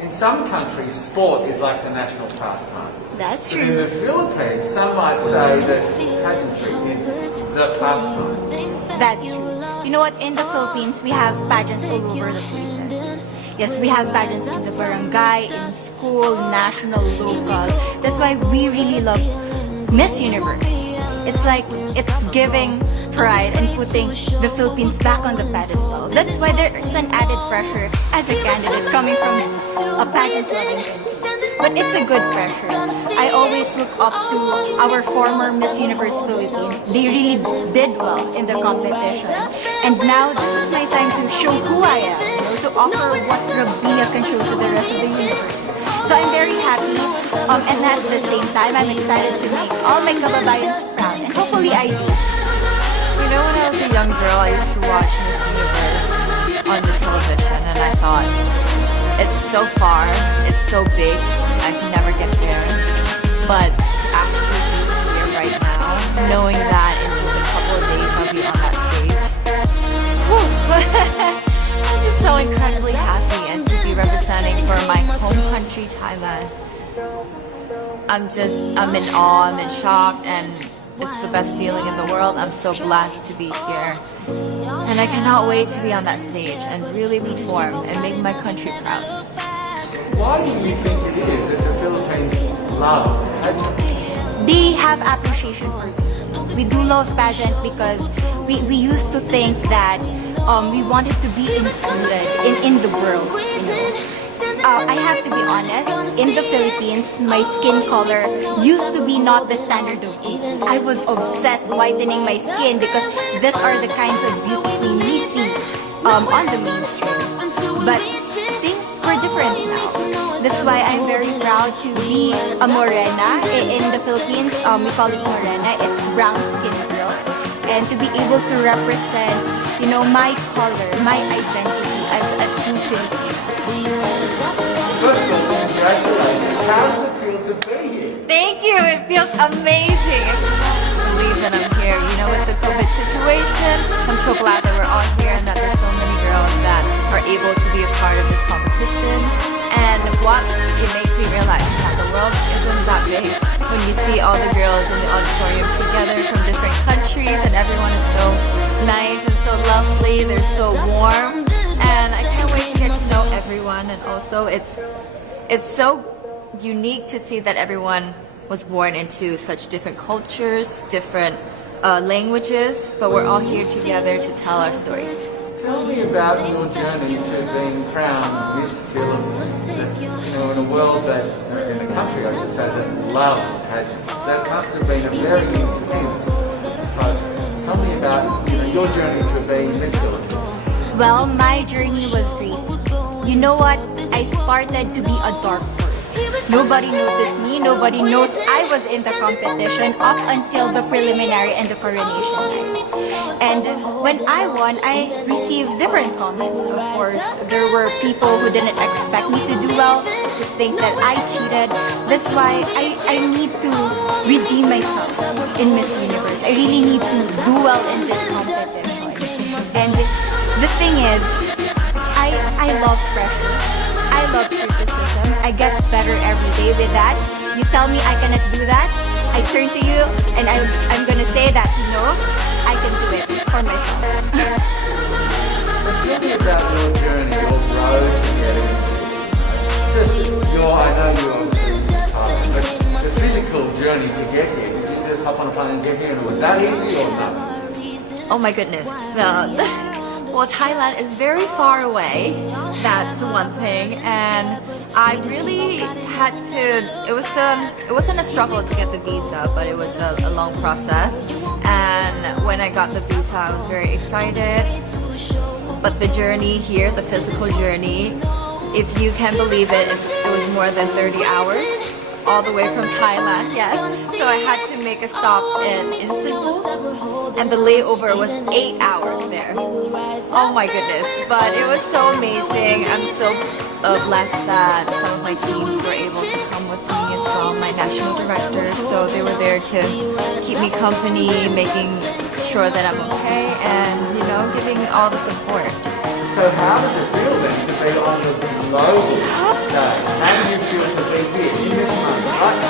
in some countries, sport is like the national pastime. That's But in true. the Philippines, some might say that pageantry is the pastime. That's true. You know what? In the Philippines, we have pageants all over the places. Yes, we have pageants in the barangay, in school, national, local. That's why we really love Miss Universe. It's like, it's giving pride and putting the Philippines back on the pedestal. That's why there's an added pressure as a candidate coming from a pageant-loving country. But it's a good pressure. I always look up to our former Miss Universe Philippines. They really did well in the competition. And now this is my time to show who I am, you know, to offer what Rabia can show to the rest of the universe. So I'm very happy, and at the same time, I'm excited to make all my kababayans proud, and hopefully I do. You know, when I was a young girl, I used to watch Miss Universe on the television, and I thought, it's so far, it's so big, I can never get there. But to actually be here right now, knowing that in just a couple of days I'll be on that stage, I'm just so incredibly happy, and to be representing for my home country, Thailand. I'm in awe, I'm in shock, and it's the best feeling in the world. I'm so blessed to be here. And I cannot wait to be on that stage and really perform and make my country proud. Why do you think it is that the Philippines love pageants? They have appreciation for it. We do love pageant because we used to think that we wanted to be included in the world. You know? I have to be honest, in the Philippines, my skin color used to be not the standard of beauty. I was obsessed whitening my skin because these are the kinds of beauty we see on the mainstream. But things were different now. That's why I'm very proud to be a morena. In the Philippines, we call it morena. It's brown skin girl. And to be able to represent, you know, my color, my identity as a true Filipino. First of all, congratulations. How does it feel to be here? Thank you, it feels amazing. I can't believe that I'm here. You know, with the COVID situation, I'm so glad that we're all here and that there's so many girls that are able to be a part of this competition. And what it makes me realize is that the world isn't that big. When you see all the girls in the auditorium together from different countries, and everyone is so nice and so lovely, they're so warm, and I can't wait to get to know everyone. And also it's so unique to see that everyone was born into such different cultures, different languages, but we're all here together to tell our stories. Tell me about your journey to being crowned Miss Philippines. You know, in a world that, in a country I should say, that loves pageants. That must have been a very intense process. Tell me about your journey to being Miss Philippines. Well, my journey was crazy. You know what? I started to be a dark horse. Nobody noticed me, nobody knows I was in the competition up until the preliminary and the coronation night. And when I won, I received different comments. Of course, there were people who didn't expect me to do well, to think that I cheated. That's why I need to redeem myself in Miss Universe. I really need to do well in this competition. And the thing is, I love pressure. I love criticism. I get better every day with that. You tell me I cannot do that, I turn to you and I'm gonna say that, no, I can do it for myself. But tell me about your journey, your road to getting I know you're tired, but the physical journey to get here, did you just hop on a plane and get here and was that easy or not? Oh my goodness. Well, Thailand is very far away. That's one thing, and I really had to. It wasn't a struggle to get the visa, but it was a long process. And when I got the visa, I was very excited. But the journey here, the physical journey, if you can believe it, it was more than 30 hours. All the way from Thailand, yes. So I had to make a stop in Istanbul, and the layover was 8 hours there. Oh my goodness, but it was so amazing. I'm so blessed that some of my teams were able to come with me as well, my national directors. So they were there to keep me company, making sure that I'm okay, and you know, giving all the support. So how does it feel then to be on the global stage? How do you feel to be here in this moment, right?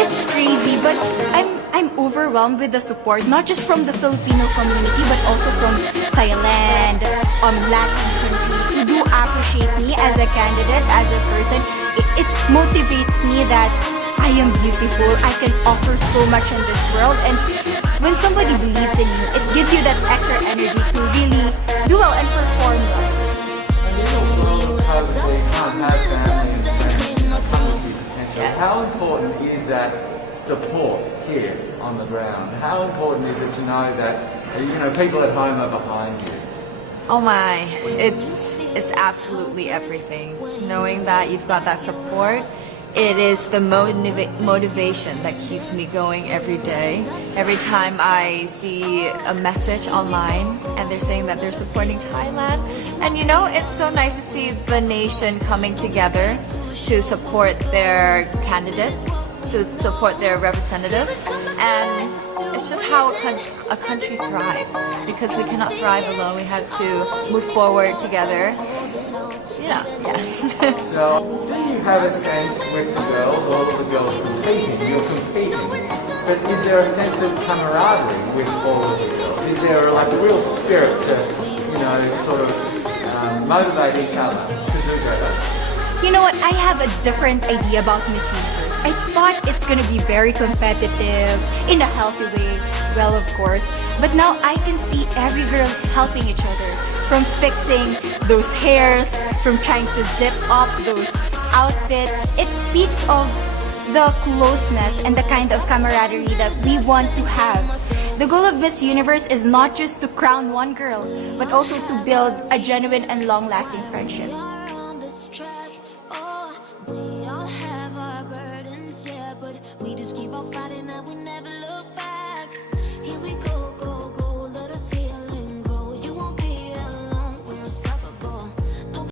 It's crazy, but I'm overwhelmed with the support, not just from the Filipino community, but also from Thailand, Latin countries who do appreciate me as a candidate, as a person. It motivates me that I am beautiful, I can offer so much in this world, and when somebody believes in you, it gives you that extra energy to really do well and perform well. And in a world of COVID where you can't have family and friends, you know, some of your potential, Yes. how important is that support here on the ground? How important is it to know that, you know, people at home are behind you? Oh my, it's absolutely everything. Knowing that you've got that support, it is the motivation that keeps me going every day. Every time I see a message online and they're saying that they're supporting Thailand, and you know, it's so nice to see the nation coming together to support their candidate, to support their representative, and it's just how a country thrives. Because we cannot thrive alone, we have to move forward together. Yeah. So, do you have a sense with the girls, all of the girls competing, you're competing, but is there a sense of camaraderie with all of the girls? Is there like a real spirit to, you know, sort of motivate each other to do better? You know what? I have a different idea about Miss Universe. I thought it's gonna be very competitive, in a healthy way, well, of course. But now I can see every girl helping each other. From fixing those hairs, from trying to zip up those outfits. It speaks of the closeness and the kind of camaraderie that we want to have. The goal of Miss Universe is not just to crown one girl, but also to build a genuine and long-lasting friendship.